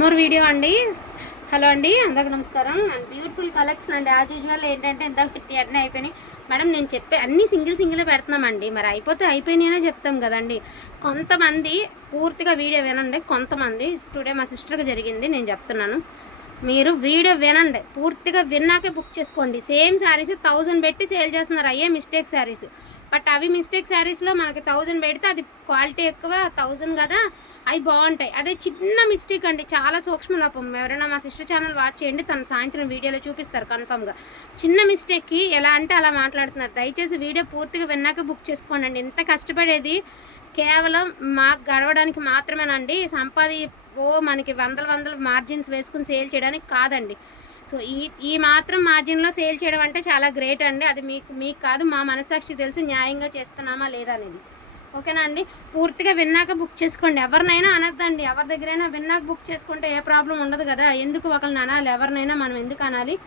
More video అండి. Hello అండి అందరికి నమస్కారం. అండ్ బ్యూటిఫుల్ కలెక్షన్ అండి. యాజ్ యూజువల్ ఏంటంటే ఎంత ఫిఫ్టీ అన్నీ అయిపోయినాయి. మేడం నేను చెప్పే అన్ని సింగిల్ సింగిల్ పెడుతున్నామండి. మరి అయిపోతే అయిపోయినాయనే చెప్తాం కదండి. కొంతమంది పూర్తిగా వీడియో వినండి. కొంతమంది టుడే మా సిస్టర్కి జరిగింది నేను చెప్తున్నాను. మీరు వీడియో వినండి. పూర్తిగా విన్నాకే బుక్ చేసుకోండి. సేమ్ శారీస్ థౌజండ్ పెట్టి సేల్ చేస్తున్నారు. అయ్యే మిస్టేక్ శారీస్ బట్ అవి మిస్టేక్ శారీస్లో మనకి థౌజండ్ పెడితే అది క్వాలిటీ ఎక్కువ థౌజండ్ కదా అవి బాగుంటాయి. అదే చిన్న మిస్టేక్ అండి. చాలా సూక్ష్మ లోపం. ఎవరైనా మా సిస్టర్ ఛానల్ వాచ్ చేయండి. తన సాయంత్రం వీడియోలో చూపిస్తారు కన్ఫామ్గా చిన్న మిస్టేక్కి ఎలా అంటే అలా మాట్లాడుతున్నారు. దయచేసి వీడియో పూర్తిగా విన్నాక బుక్ చేసుకోండి ఇంత కష్టపడేది కేవలం మాకు గడవడానికి మాత్రమేనండి. సంపాది ఓ మనకి వందల వందల మార్జిన్స్ వేసుకుని సేల్ చేయడానికి కాదండి. సో ఈ ఈ మాత్రం మార్జిన్లో సేల్ చేయడం అంటే చాలా గ్రేట్ అండి. అది మీకు మీకు కాదు మా మనసాక్షి తెలిసి న్యాయంగా చేస్తున్నామా లేదా అనేది. ఓకేనా అండి? పూర్తిగా విన్నాక బుక్ చేసుకోండి. ఎవరినైనా అనద్దండి. ఎవరి దగ్గరైనా విన్నాక బుక్ చేసుకుంటే ఏ ప్రాబ్లం ఉండదు కదా. ఎందుకు ఒకరిని అనాలి? ఎవరినైనా మనం ఎందుకు అనాలి?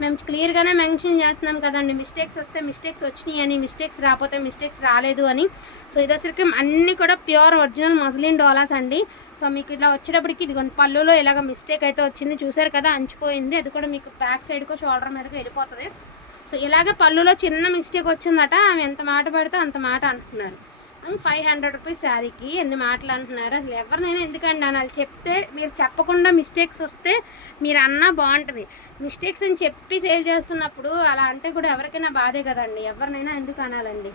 మేము క్లియర్గానే మెన్షన్ చేస్తున్నాం కదండి. మిస్టేక్స్ వస్తే మిస్టేక్స్ వచ్చినాయి అని మిస్టేక్స్ రాకపోతే మిస్టేక్స్ రాలేదు అని. సో ఇదసరికి అన్నీ కూడా ప్యూర్ ఒరిజినల్ మస్లిన్ డోలాస్ అండి. సో మీకు ఇలా వచ్చేటప్పటికి ఇదిగోండి పళ్ళులో ఇలాగ మిస్టేక్ అయితే వచ్చింది. చూసారు కదా అంచిపోయింది. అది కూడా మీకు బ్యాక్ సైడ్కో షోల్డర్ మీదకి వెళ్ళిపోతుంది. సో ఇలాగే పళ్ళులో చిన్న మిస్టేక్ వచ్చిందట ఆమె ఎంత మాట పడితే అంత మాట అంటున్నారు. ఫైవ్ హండ్రెడ్ రూపీస్ శారీకి ఎన్ని మాటలు అంటున్నారు? అసలు ఎవరినైనా ఎందుకండి అని వాళ్ళు చెప్తే మీరు చెప్పకుండా మిస్టేక్స్ వస్తే మీరు అన్నా బాగుంటుంది. మిస్టేక్స్ అని చెప్పి సేల్ చేస్తున్నప్పుడు అలా అంటే కూడా ఎవరికైనా బాధే కదండి. ఎవరినైనా ఎందుకు అనాలండి?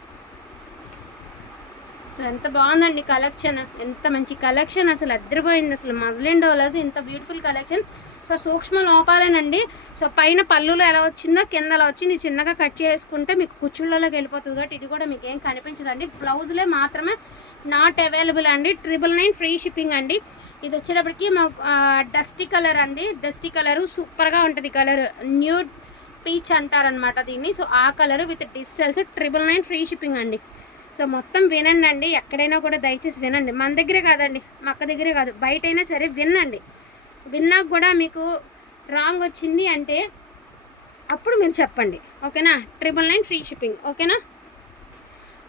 సో ఎంత బాగుందండి కలెక్షన్. ఎంత మంచి కలెక్షన్ అసలు అద్దరిపోయింది. అసలు మజ్లిన్ డోలర్స్ ఇంత బ్యూటిఫుల్ కలెక్షన్. సో సూక్ష్మ లోపాలేనండి. సో పైన పళ్ళులో ఎలా వచ్చిందో కింద అలా వచ్చింది చిన్నగా కట్ చేసుకుంటే మీకు కుచ్చుళ్ళలోకి వెళ్ళిపోతుంది కాబట్టి ఇది కూడా మీకు ఏం కనిపించదండి. బ్లౌజులే మాత్రమే నాట్ అవైలబుల్ అండి. ట్రిపుల్ నైన్ ఫ్రీ షిప్పింగ్ అండి. ఇది వచ్చేటప్పటికి మా డస్టీ కలర్ అండి. డస్టీ కలరు సూపర్గా ఉంటుంది కలర్. న్యూ పీచ్ అంటారనమాట దీన్ని. సో ఆ colour with digitals triple nine free shipping అండి. సో మొత్తం వినండి అండి ఎక్కడైనా కూడా దయచేసి వినండి. మన దగ్గరే కాదండి. మా అక్క దగ్గరే కాదు. బయట అయినా సరే వినండి. విన్నాక కూడా మీకు రాంగ్ వచ్చింది అంటే అప్పుడు మీరు చెప్పండి. ఓకేనా? Triple nine free shipping. ఓకేనా?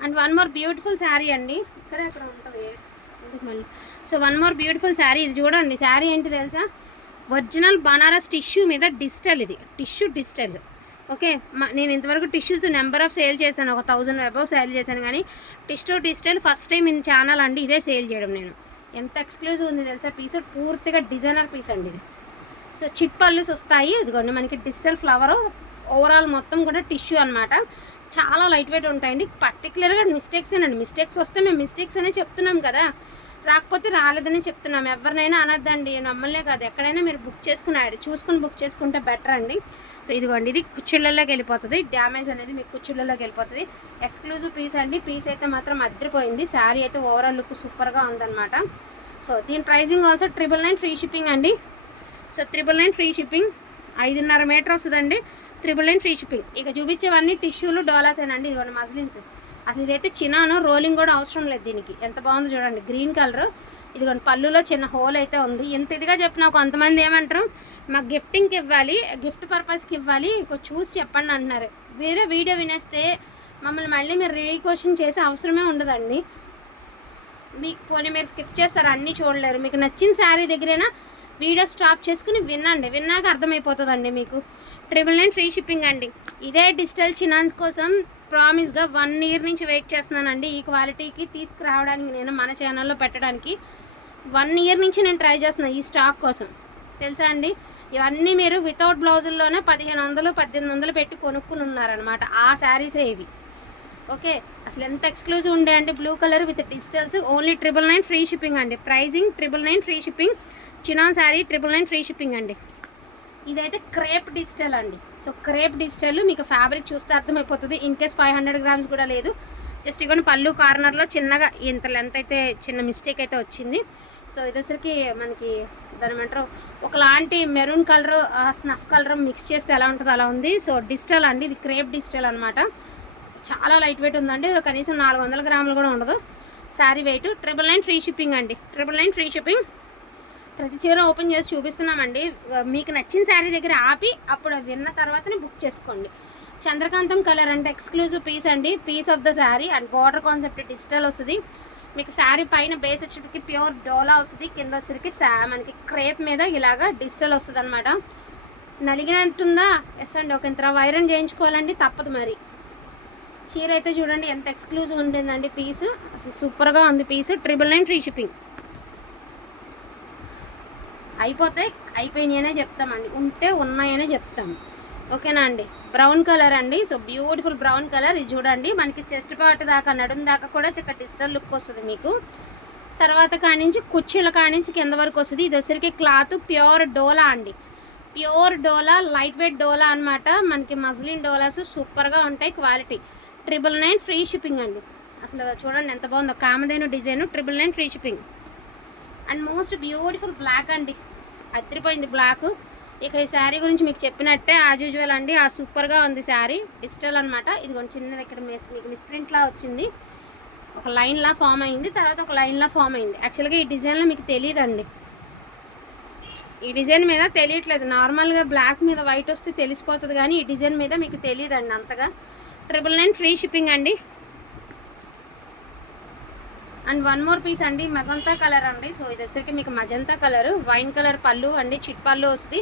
And one more beautiful sari అండి. ఇక్కడ అక్కడ ఉంటుంది. మళ్ళీ? So one more beautiful sari. ఇది చూడండి. శారీ ఏంటి తెలుసా? ఒరిజినల్ బనారస్ టిష్యూ మీద డిజిటల్ ఇది. Tissue digital. ఓకే నేను ఇంతవరకు టిష్యూస్ నెంబర్ ఆఫ్ సేల్ చేశాను ఒక థౌజండ్ అబౌవ్ సేల్ చేశాను కానీ టిస్టో digital first time in channel అండి ఇదే సేల్ చేయడం నేను. ఎంత ఎక్స్క్లూజివ్ ఉంది తెలుసా? పీస్ పూర్తిగా డిజైనర్ పీస్ అండి ఇది. సో చిట్ పళ్ళుస్ వస్తాయి ఇదిగోండి మనకి డిజిటల్ ఫ్లవర్ ఓవరాల్ మొత్తం కూడా టిష్యూ అన్నమాట. చాలా లైట్ వెయిట్ ఉంటాయండి. పర్టికులర్గా మిస్టేక్స్ అండి మిస్టేక్స్ వస్తే మేము మిస్టేక్స్ అనే చెప్తున్నాం కదా. రాకపోతే రాలేదని చెప్తున్నాం. ఎవరినైనా అనొద్దండి. మమ్మల్నే కాదు. ఎక్కడైనా మీరు బుక్ చేసుకుని ఆడ- చూసుకుని బుక్ చేసుకుంటే బెటర్ అండి. సో ఇదిగోండి ఇది కుచ్చిళ్ళలోకి వెళ్ళిపోతుంది. డ్యామేజ్ అనేది మీకు కుచ్చిళ్ళలోకి వెళ్ళిపోతుంది. ఎక్స్క్లూజివ్ పీస్ అండి. పీస్ అయితే మాత్రం అద్దరిపోయింది. శారీ అయితే ఓవరాల్ లుక్ సూపర్గా ఉందన్నమాట. సో దీని pricing also triple nine free shipping అండి. So triple nine free shipping ఐదున్నర మీటర్ వస్తుందండి. త్రిబుల్ నైన్ ఫ్రీ షిప్పింగ్ ఇక చూపించేవన్నీ టిష్యూలు డోలాసేనండి ఇదిగోండి మజ్లిన్స్ అసలు ఇదైతే చినాను రోలింగ్ కూడా అవసరం లేదు దీనికి. ఎంత బాగుందో చూడండి. గ్రీన్ కలర్ ఇదిగోండి పళ్ళులో చిన్న హోల్ అయితే ఉంది. ఎంత ఇదిగా చెప్పినా కొంతమంది ఏమంటారు మాకు గిఫ్టింగ్కి ఇవ్వాలి గిఫ్ట్ పర్పస్కి ఇవ్వాలి ఇంకో చూసి చెప్పండి అంటున్నారు. వేరే వీడియో వినేస్తే మమ్మల్ని మళ్ళీ మీరు రీక్వశ్చన్ చేసే అవసరమే ఉండదండి. మీకు పోనీ మీరు స్కిప్ చేస్తారు అన్నీ చూడలేరు. మీకు నచ్చిన శారీ దగ్గరైనా వీడియో స్టాప్ చేసుకుని వినండి. విన్నాక అర్థమైపోతుందండి మీకు. ట్రిపుల్ నైన్ ఫ్రీ షిప్పింగ్ అండి. ఇదే డిజిటల్ చినాన్స్ కోసం ప్రామిస్గా వన్ ఇయర్ నుంచి వెయిట్ చేస్తున్నానండి. ఈ క్వాలిటీకి తీసుకురావడానికి నేను మన ఛానల్లో పెట్టడానికి. వన్ ఇయర్ నుంచి నేను ట్రై చేస్తున్నాను ఈ స్టాక్ కోసం. తెలుసా అండి? ఇవన్నీ మీరు వితౌట్ బ్లౌజుల్లోనే పదిహేను వందలు పద్దెనిమిది వందలు పెట్టి కొనుక్కుని ఉన్నారనమాట ఆ శారీసే ఇవి. ఓకే? అసలు ఎంత ఎక్స్క్లూజివ్ ఉండే అండి blue colour with digitals only triple nine free shipping అండి. Pricing triple nine free shipping chinon sari triple nine free shipping అండి. ఇదైతే క్రేప్ డిజిటల్ అండి. సో క్రేప్ డిజిటల్ మీకు ఫ్యాబ్రిక్ చూస్తే అర్థమైపోతుంది. In case five hundred grams కూడా లేదు. Just ఇవ్వండి పళ్ళు కార్నర్లో చిన్నగా ఇంత లెంత్ అయితే చిన్న మిస్టేక్ అయితే వచ్చింది. సో ఇదొసరికి మనకి దాని ఏమంటారు ఒకలాంటి maroon colour snuff colour mix చేస్తే ఎలా ఉంటుందో అలా ఉంది. సో డిజిటల్ అండి ఇది క్రేప్ డిజిటల్ అనమాట చాలా లైట్ వెయిట్ ఉందండి. కనీసం నాలుగు వందల గ్రాములు కూడా ఉండదు. Sari weight triple nine free shipping అండి. Triple nine free shipping. ప్రతి చీర ఓపెన్ చేసి చూపిస్తున్నామండి. మీకు నచ్చిన శారీ దగ్గర ఆపి అప్పుడు విన్న తర్వాతనే బుక్ చేసుకోండి. చంద్రకాంతం కలర్ అంటే ఎక్స్క్లూజివ్ పీస్ అండి. Piece of the sari and border concept digital వస్తుంది. మీకు శారీ పైన బేస్ వచ్చేటికి ప్యూర్ డోలా వస్తుంది. కింద వచ్చేసరికి సా మనకి క్రేప్ మీద ఇలాగా డిజిటల్ వస్తుంది అనమాట నలిగినట్టుందా ఎస్ అండి ఒక ఇంత వైరన్ చేయించుకోవాలండి తప్పదు మరి. చీర అయితే చూడండి ఎంత ఎక్స్క్లూజివ్ ఉంటుందండి పీస్ అసలు సూపర్గా ఉంది piece triple nine free shipping అయిపోతే అయిపోయినాయనే చెప్తామండి. ఉంటే ఉన్నాయనే చెప్తాం. ఓకేనా అండి? బ్రౌన్ కలర్ అండి. So beautiful brown colour. ఇది చూడండి. మనకి చెస్ట్ పార్ట్ దాకా నడుము దాకా కూడా చక్క డిజిటల్ లుక్ వస్తుంది మీకు. తర్వాత కానించి కుర్చీల కానించి కింద వరకు వస్తుంది. ఇది వచ్చరికి క్లాత్ ప్యూర్ డోలా అండి. Pure dola light weight dola అనమాట మనకి మజ్లిన్ డోలాస్ సూపర్గా ఉంటాయి. Quality triple nine free shipping అండి. అసలు చూడండి ఎంత బాగుందో. Kamadhenu design triple nine free shipping. And most beautiful black అండి. అదిరిపోయింది బ్లాక్. ఇక ఈ శారీ గురించి మీకు చెప్పినట్టే యాజ్ యూజువల్ అండి. ఆ సూపర్గా ఉంది శారీ. డిజిటల్ అనమాట ఇది కొంచెం చిన్నది ఇక్కడ మిస్ మీకు మిస్ప్రింట్లా వచ్చింది. ఒక లైన్లా ఫామ్ అయింది. తర్వాత ఒక లైన్లా ఫామ్ అయింది. యాక్చువల్గా ఈ డిజైన్లో మీకు తెలియదండి. ఈ డిజైన్ మీద తెలియట్లేదు. నార్మల్గా బ్లాక్ మీద వైట్ వస్తే తెలిసిపోతుంది కానీ ఈ డిజైన్ మీద మీకు తెలియదండి అంతగా. ట్రిపుల్ నైన్ ఫ్రీ షిప్పింగ్ అండి. అండ్ వన్ మోర్ పీస్ అండి మజంతా కలర్ అండి. సో ఇది వచ్చేసరికి మీకు మజంతా కలర్. వైన్ కలర్ పళ్ళు అండి చిట్ పళ్ళు వస్తుంది.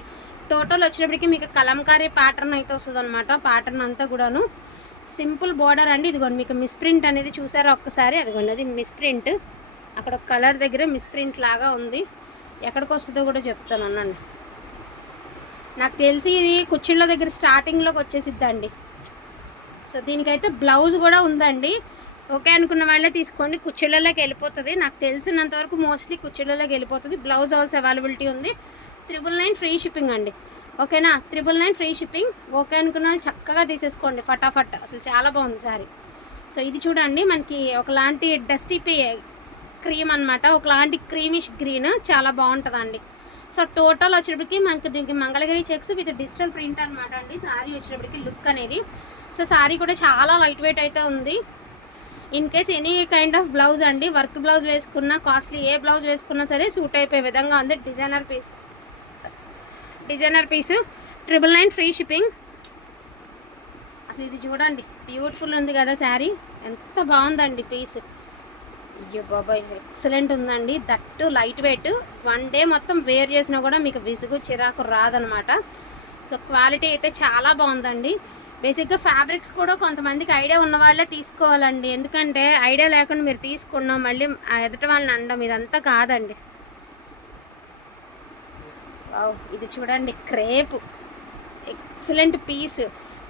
టోటల్ వచ్చినప్పటికి మీకు కలంకారీ ప్యాటర్న్ అయితే వస్తుంది అనమాట ప్యాటర్న్ అంతా కూడాను. సింపుల్ బార్డర్ అండి. ఇదిగోండి మీకు మిస్ప్రింట్ అనేది చూసారా ఒక్కసారి? అదిగోండి అది మిస్ప్రింట్ అక్కడ ఒక కలర్ దగ్గర మిస్ప్రింట్ లాగా ఉంది. ఎక్కడికి వస్తుందో కూడా చెప్తాను అనండి. నాకు తెలిసి ఇది కుర్చీళ్ళ దగ్గర స్టార్టింగ్లోకి వచ్చేసిద్దండి. సో దీనికైతే బ్లౌజ్ కూడా ఉందండి. ఓకే అనుకున్న వాళ్ళే తీసుకోండి. కుర్చీలలోకి వెళ్ళిపోతుంది. నాకు తెలిసినంత వరకు మోస్ట్లీ కుర్చీలలోకి వెళ్ళిపోతుంది. బ్లౌజ్ ఆల్స్ అవైలబిలిటీ ఉంది. త్రిబుల్ నైన్ ఫ్రీ షిప్పింగ్ అండి. ఓకేనా triple nine free shipping okay అనుకున్న వాళ్ళు చక్కగా తీసేసుకోండి. ఫటాఫట్. అసలు చాలా బాగుంది సారీ. సో ఇది చూడండి. మనకి ఒకలాంటి డస్టీ పే క్రీమ్ అనమాట ఒకలాంటి క్రీమిష్ గ్రీన్ చాలా బాగుంటుందండి. సో టోటల్ వచ్చేటప్పటికి మనకి దీనికి Mangalagiri checks with digital print అనమాట అండి. సారీ వచ్చేటప్పటికి లుక్ అనేది. సో సారీ కూడా చాలా లైట్ వెయిట్ అయితే ఉంది. In case any kind of blouse అండి వర్క్ బ్లౌజ్ వేసుకున్నా కాస్ట్లీ ఏ బ్లౌజ్ వేసుకున్నా సరే సూట్ అయిపోయే విధంగా ఉంది. Designer piece designer piece triple nine free shipping అసలు ఇది చూడండి బ్యూటిఫుల్ ఉంది కదా శారీ. ఎంత బాగుందండి పీస్ అయ్యో బాబాయ్ ఎక్సలెంట్ ఉందండి. That light weight one day మొత్తం వేర్ చేసినా కూడా మీకు విసుగు చిరాకు రాదనమాట. సో క్వాలిటీ అయితే చాలా బాగుందండి. బేసిక్గా ఫ్యాబ్రిక్స్ కూడా కొంతమందికి ఐడియా ఉన్న వాళ్ళే తీసుకోవాలండి. ఎందుకంటే ఐడియా లేకుండా మీరు తీసుకున్నాం మళ్ళీ ఎదుటి వాళ్ళని అనడం ఇదంతా కాదండి. వావ్ ఇది చూడండి క్రేప్. Excellent piece.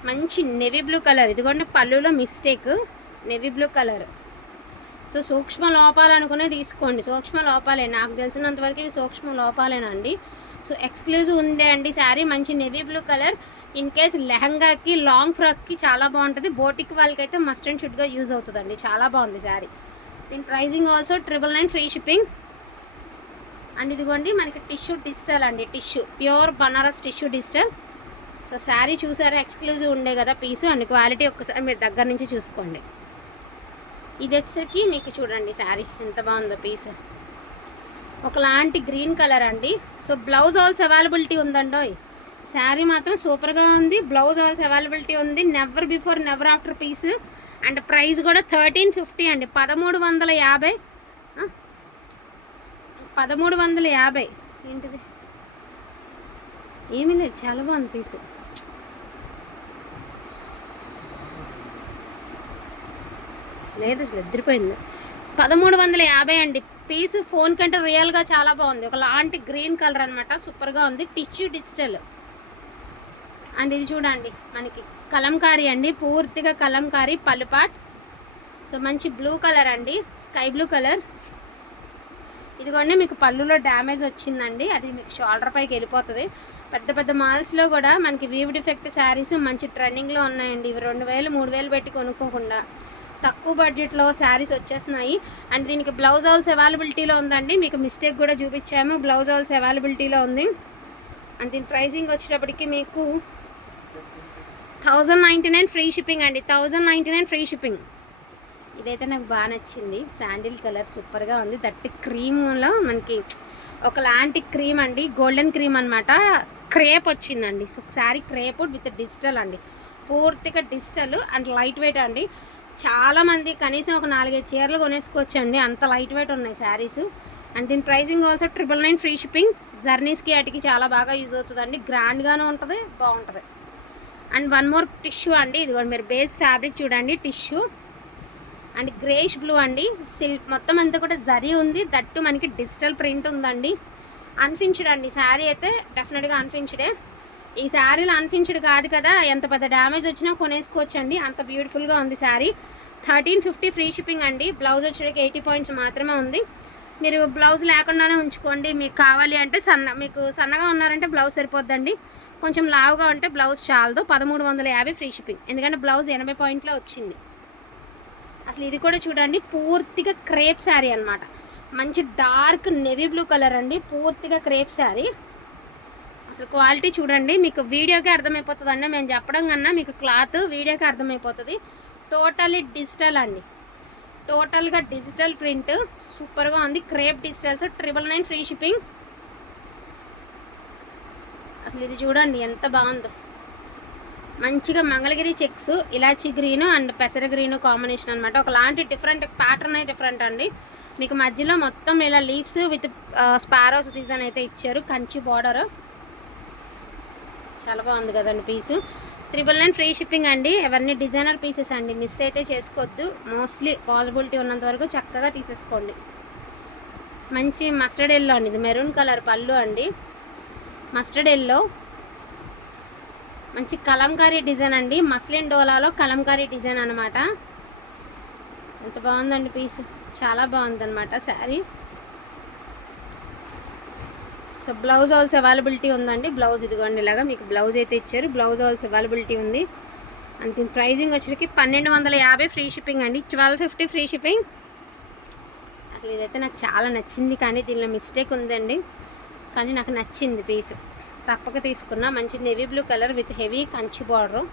మంచి నెవీ బ్లూ కలర్. ఇదిగోండి పళ్ళులో mistake. Navy blue colour. So సూక్ష్మ లోపాలు అనుకునే తీసుకోండి. సూక్ష్మ లోపాలే. నాకు తెలిసినంత వరకు ఇవి సూక్ష్మ లోపాలేనండి. సో ఎక్స్క్లూజివ్ ఉంది అండి శారీ. మంచి navy blue colour in case లెహంగాకి long ఫ్రాక్కి చాలా బాగుంటుంది. బోటిక్ వాళ్ళకైతే మస్ట్ అండ్ షుడ్గా యూజ్ అవుతుందండి. చాలా బాగుంది శారీ. దీని pricing also triple nine free shipping and ఇదిగోండి మనకి టిష్యూ డిజిటల్ అండి. Tissue pure Banaras tissue digital so sari చూసారా? ఎక్స్క్లూజివ్ ఉండే కదా పీసు అండ్ క్వాలిటీ ఒక్కసారి మీరు దగ్గర నుంచి చూసుకోండి. ఇది వచ్చేసరికి మీకు చూడండి శారీ. ఎంత బాగుందో పీస్ ఒకలాంటి గ్రీన్ కలర్ అండి. సో బ్లౌజ్ ఆల్స్ అవైలబిలిటీ ఉందండి శారీ మాత్రం సూపర్గా ఉంది. బ్లౌజ్ ఆల్స్ అవైలబిలిటీ ఉంది. Never before never after piece and price కూడా థర్టీన్ ఫిఫ్టీ అండి. పదమూడు వందల యాభై. పదమూడు వందల యాభై. ఏంటిది? ఏమీ లేదు. చాలా బాగుంది పీసు లేదు అసలు ఎదిరిపోయింది. పదమూడు వందల యాభై అండి. పీస్ ఫోన్ కంటే రియల్గా చాలా బాగుంది. ఒక లాంటి గ్రీన్ కలర్ అనమాట సూపర్గా ఉంది. టిష్యూ డిజిటల్ అండ్ ఇది చూడండి మనకి. కలంకారీ అండి. పూర్తిగా కలంకారీ పలుపాట్ సో మంచి బ్లూ కలర్ అండి. స్కై బ్లూ కలర్ ఇదిగోండి మీకు పళ్ళులో డ్యామేజ్ వచ్చిందండి. అది మీకు షోల్డర్ పైకి వెళ్ళిపోతుంది. పెద్ద పెద్ద మాల్స్లో కూడా మనకి వీవ్ డిఫెక్ట్ శారీస్ మంచి ట్రెండింగ్లో ఉన్నాయండి. ఇవి రెండు వేలు మూడు వేలు పెట్టి కొనుక్కోకుండా. తక్కువ బడ్జెట్లో శారీస్ వచ్చేస్తున్నాయి. అండ్ దీనికి బ్లౌజ్ ఆల్స్ అవైలబిలిటీలో ఉందండి. మీకు మిస్టేక్ కూడా చూపించాము. బ్లౌజ్ ఆల్స్ అవైలబిలిటీలో ఉంది. అండ్ దీని ప్రైజింగ్ వచ్చేటప్పటికి మీకు thousand ninety nine free shipping అండి. Thousand ninety nine free shipping ఇదైతే నాకు బాగా నచ్చింది. శాండిల్ కలర్ సూపర్గా ఉంది. దట్టి క్రీమ్లో మనకి ఒకలాంటి క్రీమ్ అండి. గోల్డెన్ క్రీమ్ అనమాట క్రేప్ వచ్చిందండి. So sari crepe with digital అండి. పూర్తిగా డిజిటల్ అండ్ లైట్ వెయిట్ అండి. చాలా మంది కనీసం ఒక నాలుగైదు చీరలు కొనేసుకోవచ్చండి అంత లైట్ వెయిట్ ఉన్నాయి శారీస్. అండ్ దీని pricing also triple nine free shipping జర్నీస్కి వాటికి చాలా బాగా యూజ్ అవుతుందండి. గ్రాండ్గానే ఉంటుంది బాగుంటుంది. అండ్ వన్ మోర్ టిష్యూ అండి. ఇదిగోండి మీరు బేస్ ఫ్యాబ్రిక్ చూడండి టిష్యూ అండ్ గ్రేష్ బ్లూ అండి. సిల్క్ మొత్తం అంతా కూడా జరీ ఉంది. దట్టు మనకి డిజిటల్ ప్రింట్ ఉందండి. అన్ఫిన్స్డ్ అండి. శారీ అయితే డెఫినెట్గా అన్ఫిన్స్డే ఈ శారీలో అన్ఫిన్స్డ్ కాదు కదా. ఎంత పెద్ద డ్యామేజ్ వచ్చినా కొనేసుకోవచ్చండి. అంత బ్యూటిఫుల్గా ఉంది sari. Thirteen fifty free shipping అండి. బ్లౌజ్ వచ్చేటికి ఎయిటీ పాయింట్స్ మాత్రమే ఉంది. మీరు బ్లౌజ్ లేకుండానే ఉంచుకోండి. మీకు కావాలి అంటే సన్న మీకు సన్నగా ఉన్నారంటే బ్లౌజ్ సరిపోద్దండి. కొంచెం లావుగా ఉంటే బ్లౌజ్ చాలదు. పదమూడు వందల యాభై ఫ్రీ షిప్పింగ్. ఎందుకంటే బ్లౌజ్ ఎనభై పాయింట్లో వచ్చింది. అసలు ఇది కూడా చూడండి. పూర్తిగా క్రేప్ శారీ అనమాట మంచి డార్క్ నెవీ బ్లూ కలర్ అండి. పూర్తిగా క్రేప్ శారీ. అసలు క్వాలిటీ చూడండి మీకు వీడియోకే అర్థమైపోతుంది అండి మేము చెప్పడం కన్నా మీకు క్లాత్ వీడియోకి అర్థమైపోతుంది. టోటలీ డిజిటల్ అండి. టోటల్గా డిజిటల్ ప్రింట్ సూపర్గా ఉంది. Crepe digitals triple nine free shipping. అసలు ఇది చూడండి ఎంత బాగుందో. మంచిగా మంగళగిరి చెక్స్ ఇలాచి గ్రీన్ అండ్ పెసర గ్రీన్ కాంబినేషన్ అనమాట ఒకలాంటి డిఫరెంట్ ప్యాటర్న్ డిఫరెంట్ అండి. మీకు మధ్యలో మొత్తం ఇలా లీవ్స్ విత్ స్పారోస్ డిజైన్ అయితే ఇచ్చారు. కంచి బార్డర్. చాలా బాగుంది కదండి piece. Triple nine free shipping అండి. ఎవరిని డిజైనర్ పీసెస్ అండి. మిస్ అయితే చేసుకోవద్దు. మోస్ట్లీ పాసిబిలిటీ ఉన్నంత వరకు చక్కగా తీసేసుకోండి. మంచి మస్టర్డ్ ఎల్లో అండి ఇది. మెరూన్ కలర్ పళ్ళు అండి. మస్టర్డ్ ఎల్లో మంచి కలంకారీ డిజైన్ అండి. మస్లిన్ డోలాలో కలంకారీ డిజైన్ అనమాట ఎంత బాగుందండి పీసు. చాలా బాగుందన్నమాట sari. So blouse also availability ఉందండి. బ్లౌజ్ ఇదిగోండి ఇలాగా మీకు బ్లౌజ్ అయితే ఇచ్చారు. బ్లౌజ్ ఆల్స్ అవైలబిలిటీ ఉంది. అంత దీని ప్రైజింగ్ వచ్చరికి పన్నెండు వందల యాభై ఫ్రీ షిప్పింగ్ అండి. Twelve fifty free shipping. అసలు ఇదైతే నాకు చాలా నచ్చింది కానీ దీనిలో మిస్టేక్ ఉందండి. కానీ నాకు నచ్చింది పీస్. తప్పక తీసుకున్నా. మంచి navy blue colour with heavy Kanchi border.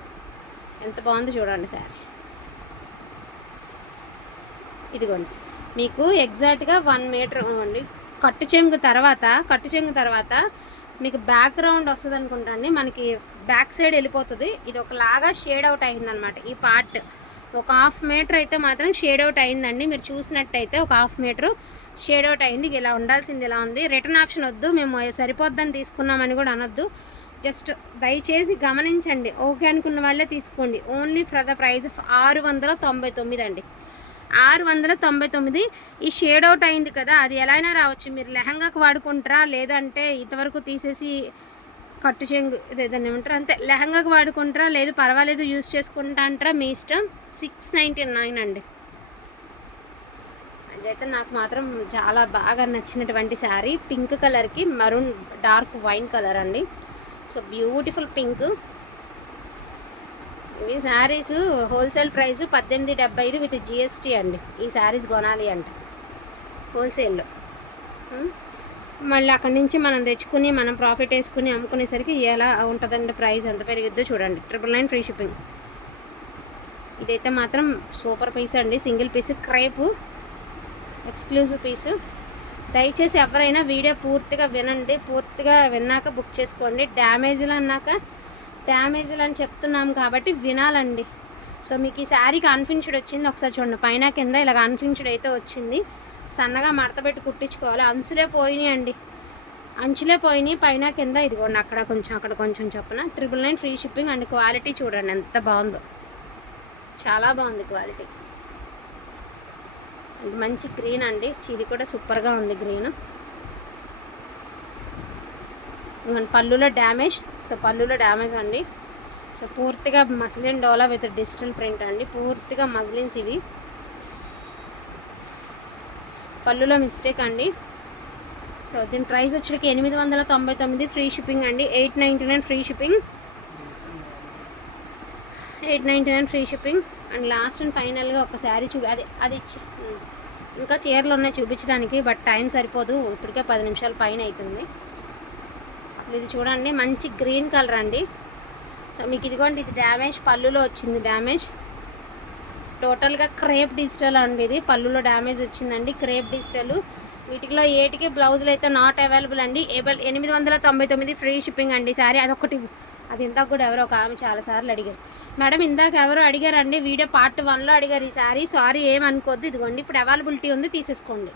ఎంత బాగుందో చూడండి సార్. ఇదిగోండి. మీకు ఎగ్జాక్ట్గా వన్ మీటర్ అండి కట్టు చెంగు తర్వాత కట్టు చెంగు తర్వాత మీకు బ్యాక్గ్రౌండ్ వస్తుంది అనుకుంటండి మనకి బ్యాక్ సైడ్ వెళ్ళిపోతుంది. ఇది ఒకలాగా షేడ్ అవుట్ అయిందనమాట ఈ పార్ట్ ఒక హాఫ్ మీటర్ అయితే మాత్రం షేడ్ అవుట్ అయిందండి. మీరు చూసినట్టయితే ఒక హాఫ్ మీటర్ షేడ్ అవుట్ అయింది. ఇలా ఉండాల్సింది ఇలా ఉంది. రిటర్న్ ఆప్షన్ వద్దు. మేము సరిపోద్దని తీసుకున్నామని కూడా అనొద్దు. జస్ట్ దయచేసి గమనించండి. ఓకే అనుకున్న వాళ్ళే తీసుకోండి. Only for the price of ఆరు వందల తొంభై తొమ్మిది అండి. ఆరు వందల తొంభై తొమ్మిది. ఈ షేడ్ అవుట్ అయింది కదా అది ఎలా అయినా రావచ్చు. మీరు లెహంగాకి వాడుకుంటారా? లేదంటే ఇంతవరకు తీసేసి కట్టు చెంగు ఏదైనా దాన్ని ఏమంటారు? అంతే. లెహంగాకి వాడుకుంటారా? లేదు పర్వాలేదు యూస్ చేసుకుంటా అంటారా? మీ ఇష్టం. సిక్స్ నైంటీ నైన్ అండి. అదైతే నాకు మాత్రం చాలా బాగా నచ్చినటువంటి శారీ. పింక్ కలర్కి మరూన్ డార్క్ వైన్ కలర్ అండి. So beautiful pink. ఈ శారీస్ హోల్సేల్ ప్రైస్ పద్దెనిమిది డెబ్బై ఐదు విత్ జిఎస్టీ అండి. ఈ శారీస్ కొనాలి అంటే. హోల్సేల్లో మళ్ళీ అక్కడి నుంచి మనం తెచ్చుకుని మనం ప్రాఫిట్ వేసుకుని అమ్ముకునేసరికి ఎలా ఉంటుందండి ప్రైస్ ఎంత పెరిగిద్దో చూడండి. ట్రిపుల్ నైన్ ఫ్రీ షిప్పింగ్ ఇదైతే మాత్రం సూపర్ పీస్ అండి. Single piece crepe exclusive piece దయచేసి ఎవరైనా వీడియో పూర్తిగా వినండి. పూర్తిగా విన్నాక బుక్ చేసుకోండి. డ్యామేజ్లు అన్నాక డ్యామేజ్లు అని చెప్తున్నాం కాబట్టి వినాలండి. సో మీకు ఈ శారీకి అన్ఫిన్స్డ్ వచ్చింది ఒకసారి చూడండి. పైన కింద ఇలాగ అన్ఫిన్స్డ్ అయితే వచ్చింది. సన్నగా మడతపెట్టి కుట్టించుకోవాలి. అంచులే పోయినాయి అండి అంచులే పోయినాయి. పైన కింద ఇదిగోండి అక్కడ కొంచెం అక్కడ కొంచెం చొప్పున. Triple nine free shipping and quality చూడండి ఎంత బాగుందో. చాలా బాగుంది క్వాలిటీ అండ్ మంచి గ్రీన్ అండి. ఇది కూడా సూపర్గా ఉంది గ్రీన్ పళ్ళులో డ్యామేజ్ సో పళ్ళులో డ్యామేజ్ అండి. సో పూర్తిగా muslin dola with digital print అండి. పూర్తిగా మస్లిన్స్ ఇవి. పళ్ళులో మిస్టేక్ అండి. సో దీని ప్రైస్ వచ్చేటికి ఎనిమిది వందల తొంభై తొమ్మిది ఫ్రీ షిప్పింగ్ అండి. Eight ninety nine free shipping. Eight ninety nine free shipping. And last and ఫైనల్గా ఒక శారీ చూపి అది అది ఇంకా చీరలు ఉన్నాయి చూపించడానికి బట్ టైం సరిపోదు. ఇప్పటికే పది నిమిషాల పైన అవుతుంది. ఇది చూడండి మంచి గ్రీన్ కలర్ అండి. సో మీకు ఇదిగోండి ఇది డ్యామేజ్ పళ్ళులో వచ్చింది డ్యామేజ్. టోటల్గా క్రేప్ డిజిటల్ అండి ఇది. పళ్ళులో డ్యామేజ్ వచ్చిందండి క్రేప్ డిజిటల్. వీటిలో ఏటికి బ్లౌజులు అయితే నాట్ అవైలబుల్ అండి. ఏబల్ ఎనిమిది వందల తొంభై తొమ్మిది ఫ్రీ షిప్పింగ్ అండి సారీ. అదొకటి అది ఇందాక కూడా ఎవరో ఒక ఆమె చాలాసార్లు అడిగారు. మేడం ఇందాక ఎవరో అడిగారండి వీడియో పార్ట్ వన్లో అడిగారు ఈ సారీ. సారీ ఏమనుకోద్దు ఇదిగోండి ఇప్పుడు అవైలబిలిటీ ఉంది తీసేసుకోండి.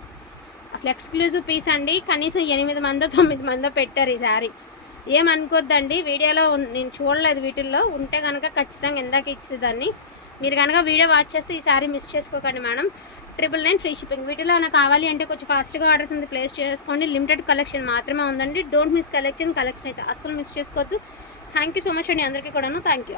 అసలు ఎక్స్క్లూజివ్ పీస్ అండి. కనీసం ఎనిమిది మందో తొమ్మిది మందో పెట్టారు ఈ శారీ ఏమనుకోద్దండి? వీడియోలో నేను చూడలేదు వీటిల్లో. ఉంటే కనుక ఖచ్చితంగా ఇందాక ఇచ్చేదాన్ని మీరు కనుక వీడియో వాచ్ చేస్తే ఈ సారీ మిస్ చేసుకోకండి madam. Triple nine free shipping వీటిలో నాకు కావాలి అంటే కొంచెం ఫాస్ట్గా ఆర్డర్స్ అంత ప్లేస్ చేసుకోండి. లిమిటెడ్ కలెక్షన్ మాత్రమే ఉందండి. డోంట్ మిస్ కలెక్షన్ కలెక్షన్ అయితే అస్సలు మిస్ చేసుకోవద్దు. థ్యాంక్ యూ సో మచ్ అండి అందరికీ కూడాను. Thank you